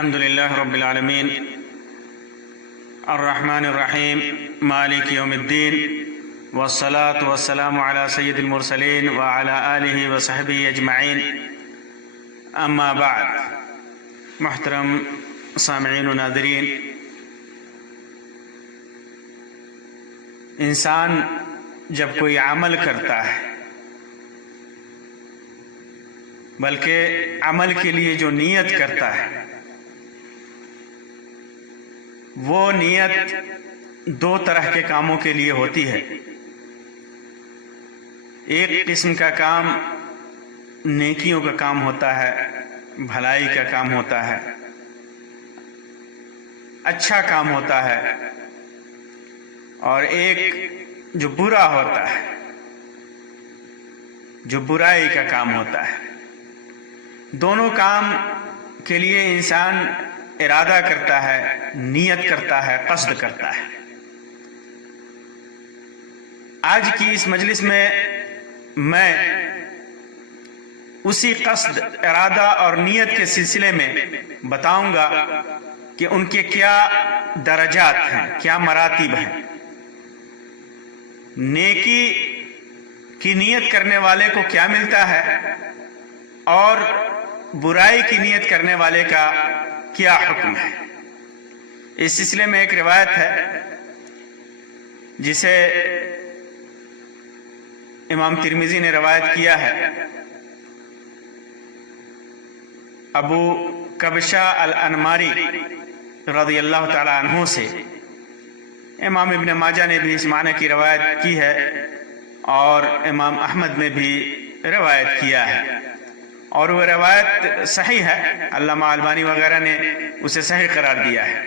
الحمد لله رب العالمين الرحمن الرحيم مالك يوم الدين والصلاة والسلام على سيد المرسلين وعلى آله وصحبه أجمعين أما بعد. محترم سامعین و ناظرین، انسان جب کوئی عمل کرتا ہے، بلکہ عمل کے لیے جو نیت کرتا ہے، وہ نیت دو طرح کے کاموں کے لیے ہوتی ہے. ایک قسم کا کام نیکیوں کا کام ہوتا ہے، بھلائی کا کام ہوتا ہے، اچھا کام ہوتا ہے، اور ایک جو برا ہوتا ہے، جو برائی کا کام ہوتا ہے. دونوں کام کے لیے انسان ارادہ کرتا ہے، نیت کرتا ہے، قصد کرتا ہے. آج کی اس مجلس میں اسی قصد، ارادہ اور نیت کے سلسلے میں بتاؤں گا کہ ان کے کیا درجات ہیں، کیا مراتب ہیں. نیکی کی نیت کرنے والے کو کیا ملتا ہے اور برائی کی نیت کرنے والے کا کیا حکم ہے. اس سلسلے میں ایک روایت ہے جسے امام ترمذی نے روایت کیا ہے. ابو کبشہ الانماری رضی اللہ تعالی عنہ سے امام ابن ماجہ نے بھی اس معنی کی روایت کی ہے، اور امام احمد نے بھی روایت کیا ہے، اور وہ روایت صحیح ہے. علامہ البانی وغیرہ نے اسے صحیح قرار دیا ہے.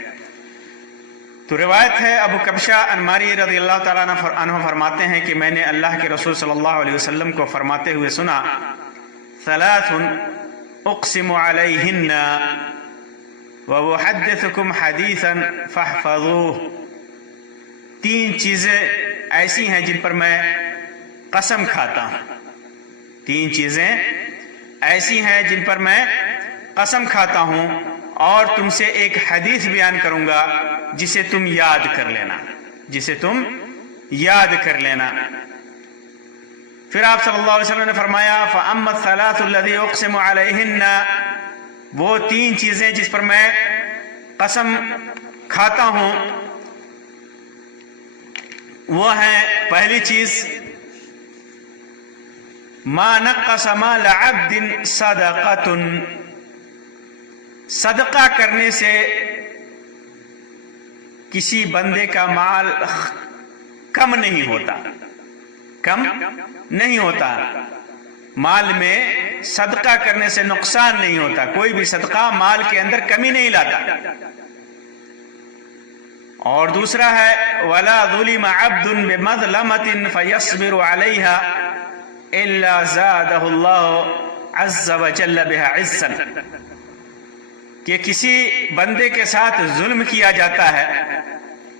تو روایت ہے، ابو کبشہ انماری رضی اللہ تعالیٰ عنہ فرماتے ہیں کہ میں نے اللہ کے رسول صلی اللہ علیہ وسلم کو فرماتے ہوئے سنا: ثلاث اقسم علیہن وَأُحَدِّثُكُمْ حَدِيثًا فَاحْفَظُوهُ. تین چیزیں ایسی ہیں جن پر میں قسم کھاتا ہوں. تین چیزیں ایسی ہیں جن پر میں قسم کھاتا ہوں، اور تم سے ایک حدیث بیان کروں گا جسے تم یاد کر لینا، جسے تم یاد کر لینا. پھر آپ صلی اللہ علیہ وسلم نے فرمایا: فَأَمَّا الثَّلَاثُ الَّذِي أُقْسِمُ عَلَيْهِنَّ. وہ تین چیزیں جس پر میں قسم کھاتا ہوں وہ ہیں: پہلی چیز، ما نقص مال عبد صدقۃ. صدقہ کرنے سے کسی بندے کا مال کم نہیں ہوتا، کم نہیں ہوتا. مال میں صدقہ کرنے سے نقصان نہیں ہوتا. کوئی بھی صدقہ مال کے اندر کمی نہیں لاتا. اور دوسرا ہے: وَلَا ظُلِمَ عَبْدٌ بِمَظْلَمَةٍ فَيَصْبِرُ عَلَيْهَا إِلَّا زَادَهُ اللَّهُ عَزَّ وَجَلَّ بِهَا عِزًّا. کہ کسی بندے کے ساتھ ظلم کیا جاتا ہے،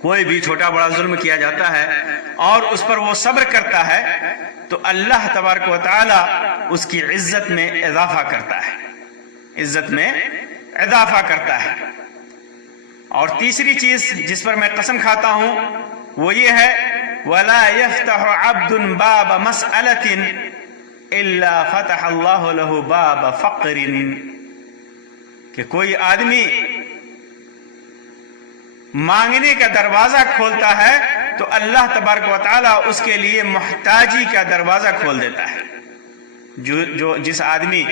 کوئی بھی چھوٹا بڑا ظلم کیا جاتا ہے، اور اس پر وہ صبر کرتا ہے، تو اللہ تبارک و تعالی اس کی عزت میں اضافہ کرتا ہے، عزت میں اضافہ کرتا ہے. اور تیسری چیز جس پر میں قسم کھاتا ہوں وہ یہ ہے: وَلَا يَفْتَحُ عَبْدٌ بَابَ مَسْأَلَةٍ إِلَّا فَتَحَ اللَّهُ لَهُ بَابَ فَقْرٍ. کہ کوئی آدمی مانگنے کا دروازہ کھولتا ہے تو اللہ تبارک و تعالیٰ اس کے لیے محتاجی کا دروازہ کھول دیتا ہے. جس آدمی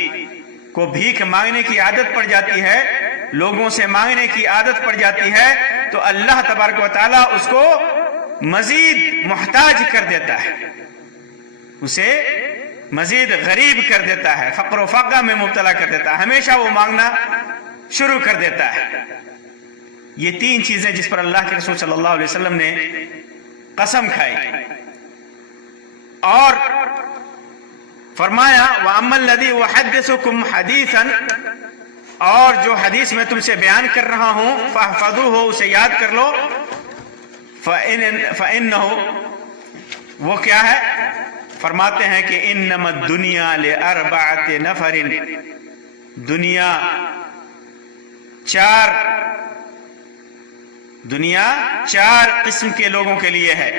کو بھیک مانگنے کی عادت پڑ جاتی ہے، لوگوں سے مانگنے کی عادت پڑ جاتی ہے، تو اللہ تبارک و تعالیٰ اس کو مزید محتاج کر دیتا ہے، اسے مزید غریب کر دیتا ہے، فقر و فاقہ میں مبتلا کر دیتا ہے، ہمیشہ وہ مانگنا شروع کر دیتا ہے. یہ تین چیزیں جس پر اللہ کے رسول صلی اللہ علیہ وسلم نے قسم کھائی. اور فرمایا: وَأَمَّا الَّذِي أُحَدِّثُكُمْ حَدِيثًا. اور جو حدیث میں تم سے بیان کر رہا ہوں، فَاحْفَظُوهُ، اسے یاد کر لو. فَإِنَّهُ، وہ کیا ہے؟ فرماتے ہیں کہ انما الدنیا لاربعۃ نفر، دنیا دنیا چار قسم کے لوگوں کے لیے ہے،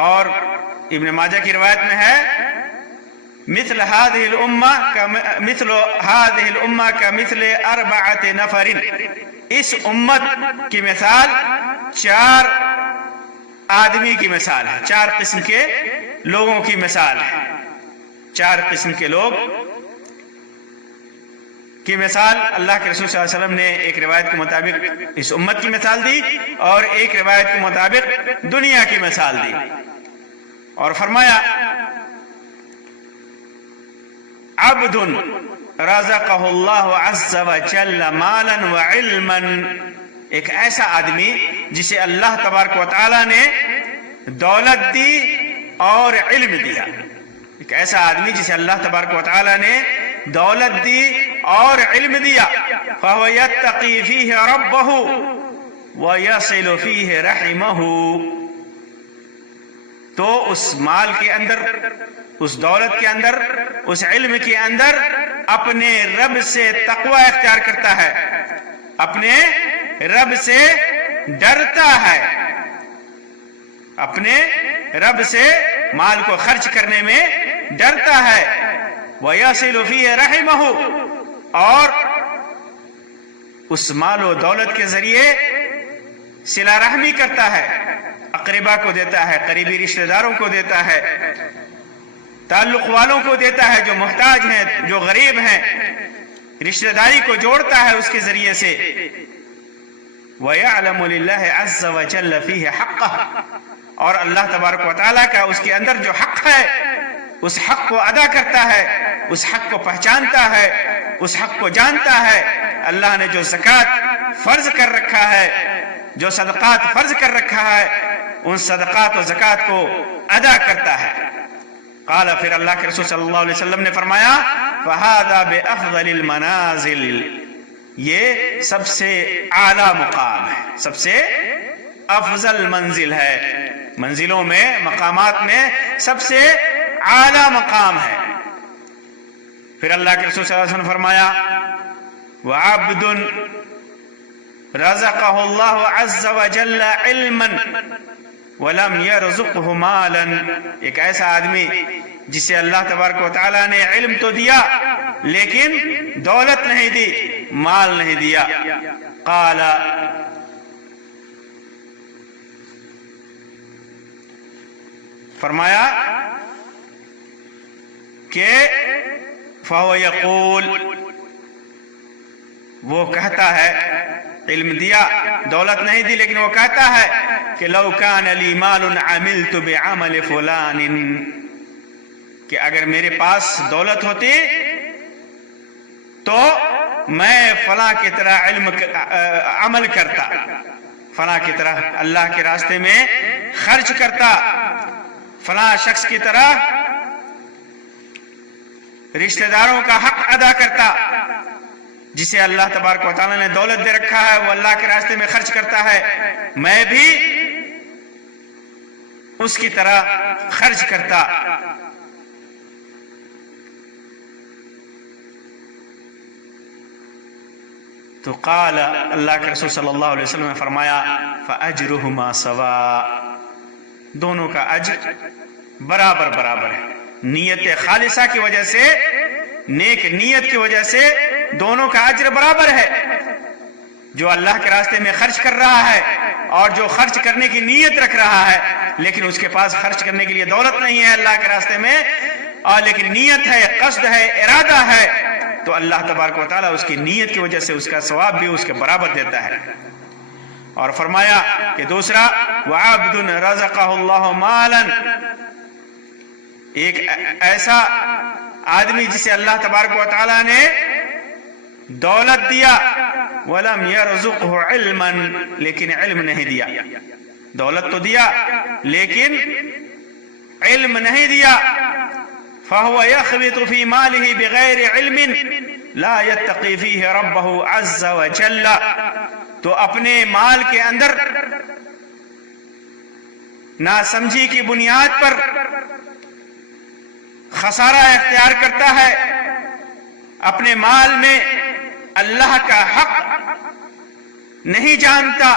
اور ابن ماجہ کی روایت میں ہے مثل هذه الامہ كمثل 4 نفر، اس امت کی مثال 4 آدمی کی مثال ہے، 4 قسم کے لوگوں کی مثال ہے، 4 قسم کے لوگ کی مثال اللہ کے رسول صلی اللہ علیہ وسلم نے ایک روایت کے مطابق اس امت کی مثال دی، اور ایک روایت کے مطابق دنیا کی مثال دی، اور فرمایا عبد رزقہ اللہ عز وجل مالا وعلما، ایک ایسا آدمی جسے اللہ تبارک و تعالی نے دولت دی اور علم دیا، ایک ایسا آدمی جسے اللہ تبارک و تعالی نے دولت دی اور علم دیا، فهو يتقي فيه ربه ويصل فيه رحمه، تو اس مال کے اندر، اس دولت کے اندر، اس علم کے اندر اپنے رب سے تقوی اختیار کرتا ہے، اپنے رب سے ڈرتا ہے، اپنے رب سے مال کو خرچ کرنے میں ڈرتا ہے، وَيَصِلُ فِيهِ رَحِمَهُ، اور اس مال و دولت کے ذریعے صلہ رحمی کرتا ہے، اقربا کو دیتا ہے، قریبی رشتہ داروں کو دیتا ہے، تعلق والوں کو دیتا ہے، جو محتاج ہیں، جو غریب ہیں، رشتہ داری کو جوڑتا ہے اس کے ذریعے سے، وَيَعْلَمُ لِلَّهِ عَزَّ وَجَلَّ فِيهِ حَقَّهُ، اور اللہ تبارک و تعالیٰ کا اس کے اندر جو حق ہے اس حق کو ادا کرتا ہے، اس حق کو پہچانتا ہے، اس حق کو جانتا ہے، اللہ نے جو زکوٰۃ فرض کر رکھا ہے، جو صدقات فرض کر رکھا ہے، ان صدقات و زکوٰۃ کو ادا کرتا ہے۔ قال، پھر اللہ کے رسول صلی اللہ علیہ وسلم نے فرمایا فَهَذَا بِأَفْضَلِ الْمَنَازِلِ، یہ سب سے اعلیٰ مقام ہے، سب سے افضل منزل ہے، منزلوں میں، مقامات میں سب سے اعلیٰ مقام ہے۔ پھر اللہ کے رسول صلی اللہ علیہ وسلم نے فرمایا وَعَبْدٌ رَزَقَهُ اللَّهُ عَزَّ وَجَلَّ عِلْمًا وَلَمْ يَرْزُقْهُ مَالًا، ایک ایسا آدمی جسے اللہ تبارک و تعالیٰ نے علم تو دیا لیکن دولت نہیں دی، مال نہیں دیا۔ قال، فرمایا کہ فَهُوَ يَقُولُ، وہ کہتا ہے، علم دیا دولت نہیں دی لیکن وہ کہتا ہے کہ لو كان لي مال عملت بعمل فلان، کہ اگر میرے پاس دولت ہوتی تو میں فلاں کی طرح عمل کرتا، فلاں کی طرح اللہ کے راستے میں خرچ کرتا، فلاں شخص کی طرح رشتہ داروں کا حق ادا کرتا، جسے اللہ تبارک و تعالیٰ نے دولت دے رکھا ہے وہ اللہ کے راستے میں خرچ کرتا ہے، میں بھی اس کی طرح خرچ کرتا۔ تو قال، اللہ کے رسول صلی اللہ علیہ وسلم نے فرمایا فَأَجْرُهُمَا سَوَاءٌ، دونوں کا اجر برابر برابر ہے، نیت خالصہ کی وجہ سے، نیک نیت کی وجہ سے دونوں کا اجر برابر ہے، جو اللہ کے راستے میں خرچ کر رہا ہے اور جو خرچ کرنے کی نیت رکھ رہا ہے لیکن اس کے پاس خرچ کرنے کے لیے دولت نہیں ہے اللہ کے راستے میں، اور لیکن نیت ہے، قصد ہے، ارادہ ہے، تو اللہ تبارک و تعالیٰ اس کی نیت کی وجہ سے اس کا ثواب بھی اس کے برابر دیتا ہے۔ اور فرمایا کہ دوسرا وَعَبْدٌ رَزَقَهُ اللَّهُ مَالًا، ایک ایسا آدمی جسے اللہ تبارک و تعالیٰ نے دولت دیا وَلَمْ يَرْزُقْهُ عِلْمًا، لیکن علم نہیں دیا، دولت تو دیا لیکن علم نہیں دیا، فَهُوَ يَخْبِطُ فِي مَالِهِ بِغَيْرِ عِلْمٍ لَا يَتَّقِي فِيهِ رَبَّهُ عَزَّ وَجَلَّ، تو اپنے مال کے اندر ناسمجھی کی بنیاد پر خسارہ اختیار کرتا ہے، اپنے مال میں اللہ کا حق نہیں جانتا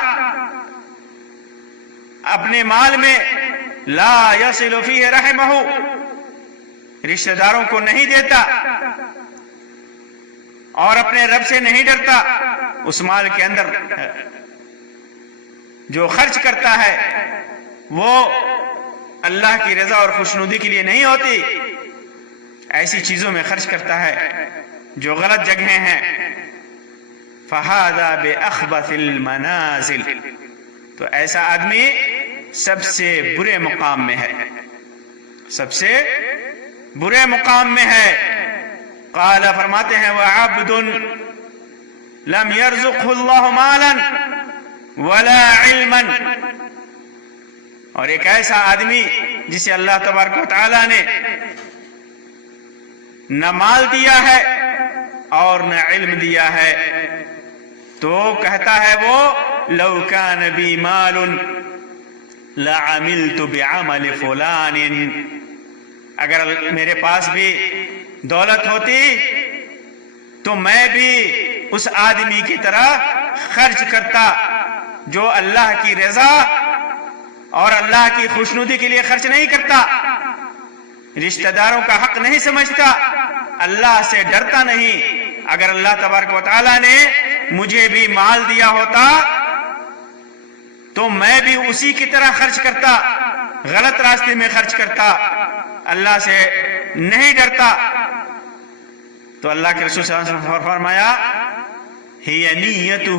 اپنے مال میں لا یصل فیہ رحمہ، رشتہ داروں کو نہیں دیتا اور اپنے رب سے نہیں ڈرتا، اس مال کے اندر جو خرچ کرتا ہے وہ اللہ کی رضا اور خوشنودی کے لیے نہیں ہوتی، ایسی چیزوں میں خرچ کرتا ہے جو غلط جگہیں ہیں، فَهَذَا بِأَخْبَثِ الْمَنَازِلِ، تو ایسا آدمی سب سے برے مقام میں ہے، سب سے برے مقام میں ہے۔ قال فرماتے ہیں وَعَبْدٌ لَمْ يَرْزُقْهُ اللَّهُ مَالًا وَلَا عِلْمًا، اور ایک ایسا آدمی جسے اللہ تبارک و تعالیٰ نے نہ مال دیا ہے اور نہ علم دیا ہے، تو کہتا ہے وہ لو کان بی مال لعملت بعمل فلان، اگر میرے پاس بھی دولت ہوتی تو میں بھی اس آدمی کی طرح خرچ کرتا جو اللہ کی رضا اور اللہ کی خوشنودی کے لیے خرچ نہیں کرتا، رشتہ داروں کا حق نہیں سمجھتا، اللہ سے ڈرتا نہیں۔ اگر اللہ تبارک و تعالیٰ نے مجھے بھی مال دیا ہوتا تو میں بھی اسی کی طرح خرچ کرتا، غلط راستے میں خرچ کرتا، اللہ سے نہیں ڈرتا۔ تو اللہ کے رسول صلی اللہ علیہ وسلم فرمایا ہی نیتہ،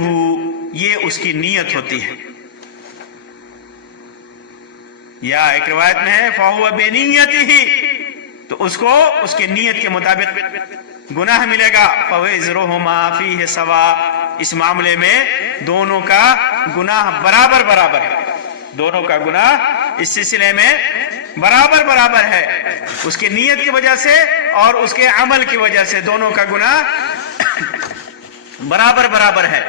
یہ اس کی نیت ہوتی ہے، یا ایک روایت میں ہے فَهُوَ بِنِيَّتِهِ، تو اس کو اس کے نیت کے مطابق گناہ ملے گا۔ فَوِزْرُهُمَا فِيهِ سَوَاءٌ، اس معاملے میں دونوں کا گناہ برابر برابر ہے، دونوں کا گناہ اس سلسلے میں برابر برابر ہے، اس کی نیت کی وجہ سے اور اس کے عمل کی وجہ سے دونوں کا گناہ برابر برابر ہے۔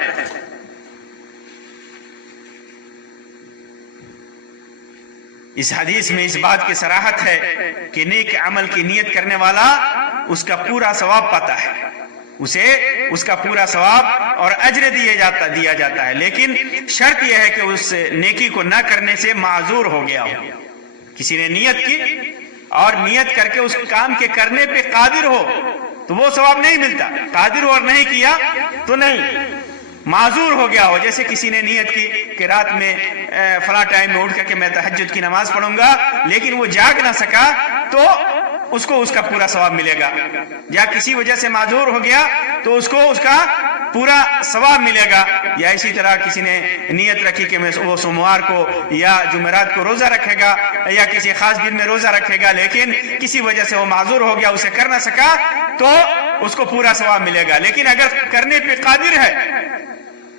اس حدیث میں اس بات کی صراحت ہے کہ نیک عمل کی نیت کرنے والا اس کا پورا ثواب پاتا ہے، اسے اس کا پورا ثواب اور اجر دیا جاتا ہے، لیکن شرط یہ ہے کہ اس نیکی کو نہ کرنے سے معذور ہو گیا ہو۔ کسی نے نیت کی اور نیت کر کے اس کام کے کرنے پہ قادر ہو تو وہ ثواب نہیں ملتا، قادر ہو اور نہیں کیا تو نہیں، معذور ہو گیا ہو۔ جیسے کسی نے نیت کی کہ رات میں فلاں ٹائم میں اٹھ کر کے میں تہجد کی نماز پڑھوں گا، لیکن وہ جاگ نہ سکا تو اس کو اس کا پورا ثواب ملے گا، یا کسی وجہ سے معذور ہو گیا تو اس کو اس کا پورا ثواب ملے گا۔ یا اسی طرح کسی نے نیت رکھی کہ وہ سوموار کو یا جمعرات کو روزہ رکھے گا یا کسی خاص دن میں روزہ رکھے گا، لیکن کسی وجہ سے وہ معذور ہو گیا، اسے کر نہ سکا، تو اس کو پورا ثواب ملے گا۔ لیکن اگر کرنے پہ قادر ہے،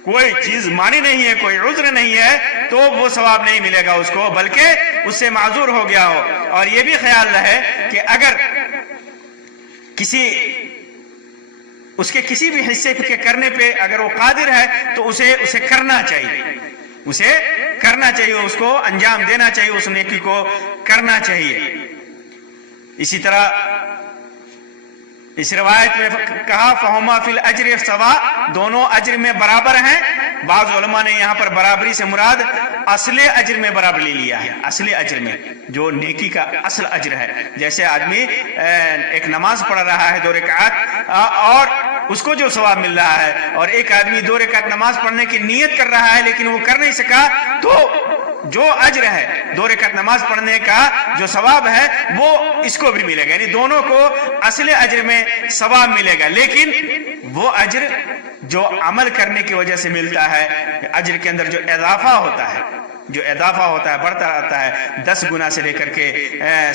کوئی چیز مانی نہیں ہے، کوئی عذر نہیں ہے، تو وہ ثواب نہیں ملے گا اس کو، بلکہ اس سے معذور ہو گیا ہو۔ اور یہ بھی خیال رہے کہ اگر اس کے کسی بھی حصے کے کرنے پہ اگر وہ قادر ہے تو اسے کرنا چاہیے، اسے کرنا چاہیے، اس کو انجام دینا چاہیے، اس نیکی کو کرنا چاہیے۔ اسی طرح اس روایت میں کہا فہما فی الاجر سوا، دونوں اجر میں برابر ہیں۔ بعض علماء نے یہاں پر برابری سے مراد اصل اجر میں برابر لے لیا ہے، اصل اجر میں جو نیکی کا اصل اجر ہے۔ جیسے آدمی ایک نماز پڑھ رہا ہے 2 رکعات اور اس کو جو ثواب مل رہا ہے، اور ایک آدمی 2 رکعت نماز پڑھنے کی نیت کر رہا ہے لیکن وہ کر نہیں سکا، تو جو اجر ہے 2 رکعت نماز پڑھنے کا جو ثواب ہے وہ اس کو بھی ملے گا، یعنی دونوں کو اصل اجر میں ثواب ملے گا۔ لیکن وہ اجر جو عمل کرنے کی وجہ سے ملتا ہے، اجر کے اندر جو اضافہ ہوتا ہے بڑھتا رہتا ہے، 10 گنا سے لے کر کے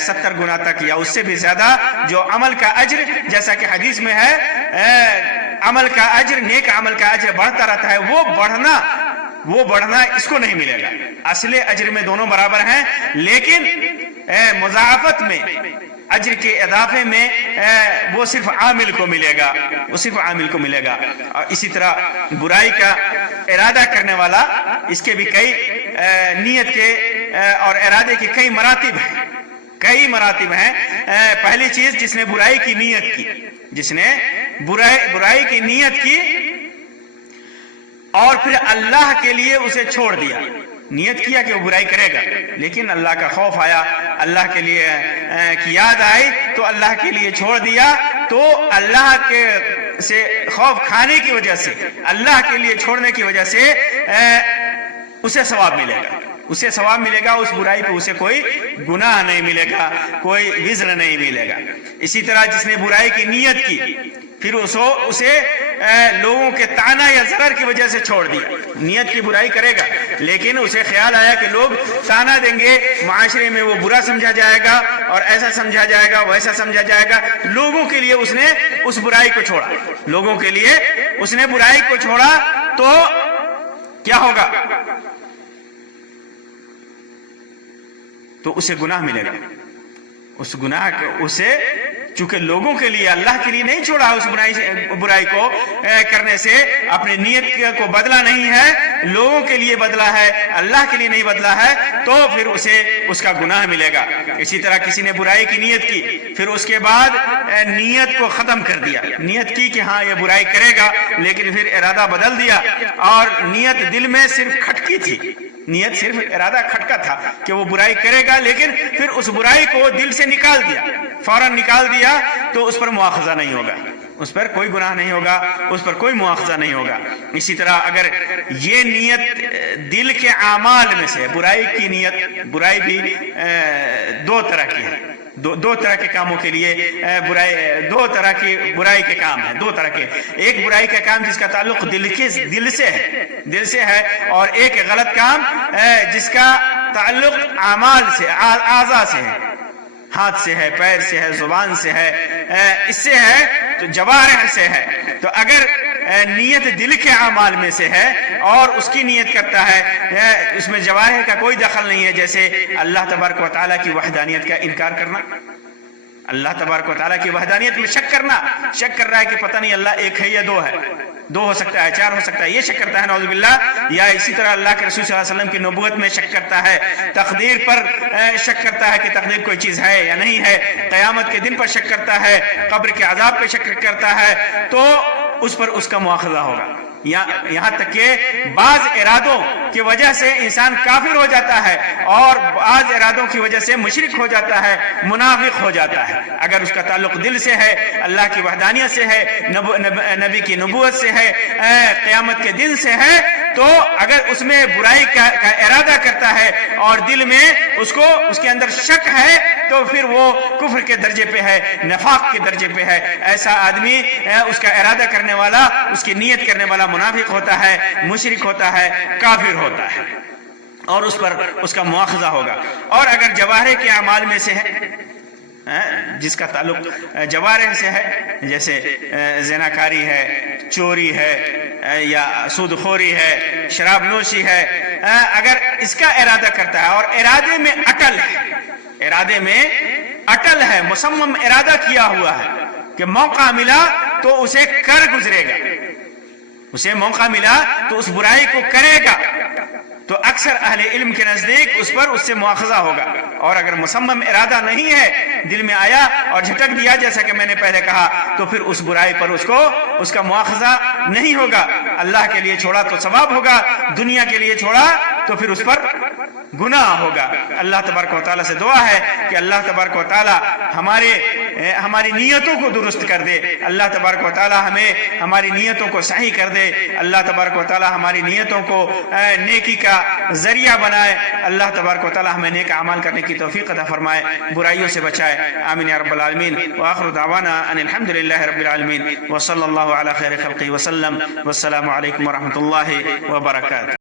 70 گنا تک یا اس سے بھی زیادہ، جو عمل کا اجر، جیسا کہ حدیث میں ہے عمل کا اجر، نیک عمل کا اجر بڑھتا رہتا ہے، وہ بڑھنا اس کو نہیں ملے گا۔ اصل اجر میں دونوں برابر ہیں، لیکن مضاعفت میں، اجر کے اضافے میں وہ صرف عامل کو ملے گا، اور اسی طرح برائی کا ارادہ کرنے والا، اس کے بھی کئی نیت کے اور ارادے کے کئی مراتب ہیں۔ پہلی چیز، جس نے برائی کی نیت کی، اور پھر اللہ کے لیے اسے چھوڑ دیا. نیت کیا کہ وہ برائی کرے گا، لیکن اللہ کا خوف آیا، اللہ کے لیے کی یاد آئی تو اللہ کے لیے چھوڑ دیا. تو اللہ کے سے خوف کھانے کی وجہ سے، اللہ کے لیے چھوڑنے کی وجہ سے اسے ثواب ملے گا، اسے ثواب ملے گا. اس برائی پہ اسے کوئی گناہ نہیں ملے گا، کوئی وزر نہیں ملے گا. اسی طرح جس نے برائی کی نیت کی پھر اسے لوگوں کے طعنہ یا ضرر کی وجہ سے چھوڑ دیا. نیت کی برائی کرے گا لیکن اسے خیال آیا کہ لوگ طعنہ دیں گے، معاشرے میں وہ برا سمجھا جائے گا اور ایسا سمجھا جائے گا، ویسا سمجھا جائے گا. لوگوں کے لیے اس نے اس برائی کو چھوڑا، لوگوں کے لیے اس نے برائی کو چھوڑا تو کیا ہوگا؟ تو اسے گناہ ملے گا. اس گناہ کو اسے، چونکہ لوگوں کے لیے، اللہ کے لیے نہیں چھوڑا اس برائی کو کرنے سے، اپنی نیت کو بدلا نہیں ہے، لوگوں کے لیے بدلا ہے، اللہ کے لیے نہیں بدلا ہے، تو پھر اسے اس کا گناہ ملے گا. اسی طرح کسی نے برائی کی نیت کی پھر اس کے بعد نیت کو ختم کر دیا، نیت کی کہ ہاں یہ برائی کرے گا لیکن پھر ارادہ بدل دیا اور نیت دل میں صرف کھٹکی تھی، نیت صرف ارادہ کھٹکا تھا کہ وہ برائی کرے گا، لیکن پھر اس برائی کو دل سے نکال دیا، فوراً نکال دیا، تو اس پر مواخذہ نہیں ہوگا، اس پر کوئی گناہ نہیں ہوگا، اس پر کوئی مواخذہ نہیں ہوگا. اسی طرح اگر یہ نیت دل کے اعمال میں سے، برائی کی نیت، برائی بھی دو طرح کی ہے، دو طرح کے کاموں کے لیے برائی، دو طرح کی برائی کے کام ہیں، دو طرح کے. ایک برائی کا کام جس کا تعلق دل سے ہے اور ایک غلط کام جس کا تعلق اعمال سے، اعضاء سے ہے، ہاتھ سے ہے، پیر سے ہے، زبان سے ہے، اس سے ہے، تو جوارح سے ہے. تو اگر نیت دل کے اعمال میں سے ہے اور اس کی نیت کرتا ہے، اس میں جوارح کا کوئی دخل نہیں ہے، جیسے اللہ تبارک و تعالیٰ کی وحدانیت کا انکار کرنا، اللہ تبارک و تعالیٰ کی وحدانیت میں شک کرنا، شک کر رہا ہے کہ پتہ نہیں اللہ ایک ہے یا دو ہے، دو ہو سکتا ہے، چار ہو سکتا ہے، یہ شک کرتا ہے، نعوذ باللہ. یا اسی طرح اللہ کے رسول صلی اللہ علیہ وسلم کی نبوت میں شک کرتا ہے، تقدیر پر شک کرتا ہے کہ تقدیر کوئی چیز ہے یا نہیں ہے، قیامت کے دن پر شک کرتا ہے، قبر کے عذاب پہ شک کرتا ہے، تو اس پر اس کا مواخذہ ہوگا. یہاں تک کہ بعض ارادوں کی وجہ سے انسان کافر ہو جاتا ہے اور بعض ارادوں کی وجہ سے مشرک ہو جاتا ہے، منافق ہو جاتا ہے. اگر اس کا تعلق دل سے ہے، اللہ کی وحدانیت سے ہے، نبی کی نبوت سے ہے، قیامت کے دن سے ہے، تو اگر اس میں برائی کا ارادہ کرتا ہے اور دل میں اس کے اندر شک ہے، تو پھر وہ کفر کے درجے پہ ہے، نفاق کے درجے پہ ہے. ایسا آدمی، اس کا ارادہ کرنے والا، اس کی نیت کرنے والا منافق ہوتا ہے، مشرک ہوتا ہے، کافر ہوتا ہے، اور اس پر اس کا مواخذہ ہوگا. اور اگر جوارح کے اعمال میں سے ہے، جس کا تعلق جوارح سے ہے، جیسے زناکاری ہے، چوری ہے، یا سود خوری ہے، شراب نوشی ہے، اگر اس کا ارادہ کرتا ہے اور ارادے میں اٹل ہے، مصمم ارادہ کیا ہوا ہے کہ موقع ملا تو اسے کر گزرے گا، اسے موقع ملا تو اس برائی کو کرے گا، تو اکثر اہل علم کے نزدیک اس سے مواخذہ ہوگا. اور اگر مصمم ارادہ نہیں ہے، دل میں آیا اور جھٹک دیا جیسا کہ میں نے پہلے کہا، تو پھر اس برائی پر اس کا مواخذہ نہیں ہوگا. اللہ کے لیے چھوڑا تو ثواب ہوگا، دنیا کے لیے چھوڑا تو پھر اس پر گناہ ہوگا. اللہ تبارک و تعالیٰ سے دعا ہے کہ اللہ تبارک و تعالیٰ ہماری نیتوں کو درست کر دے، اللہ تبارک و تعالیٰ ہمیں ہماری نیتوں کو صحیح کر دے، اللہ تبارک و تعالیٰ ہماری نیتوں کو نیکی کا ذریعہ بنائے، اللہ تبارک و تعالیٰ ہمیں نیک اعمال کرنے کی توفیق عطا فرمائے، برائیوں سے بچائے. آمین یا رب العالمین. وآخر دعوانا ان الحمد للہ رب العالمین، وصلی اللہ علی خیر خلقہ وسلم، والسلام علیکم ورحمۃ اللہ وبرکاتہ.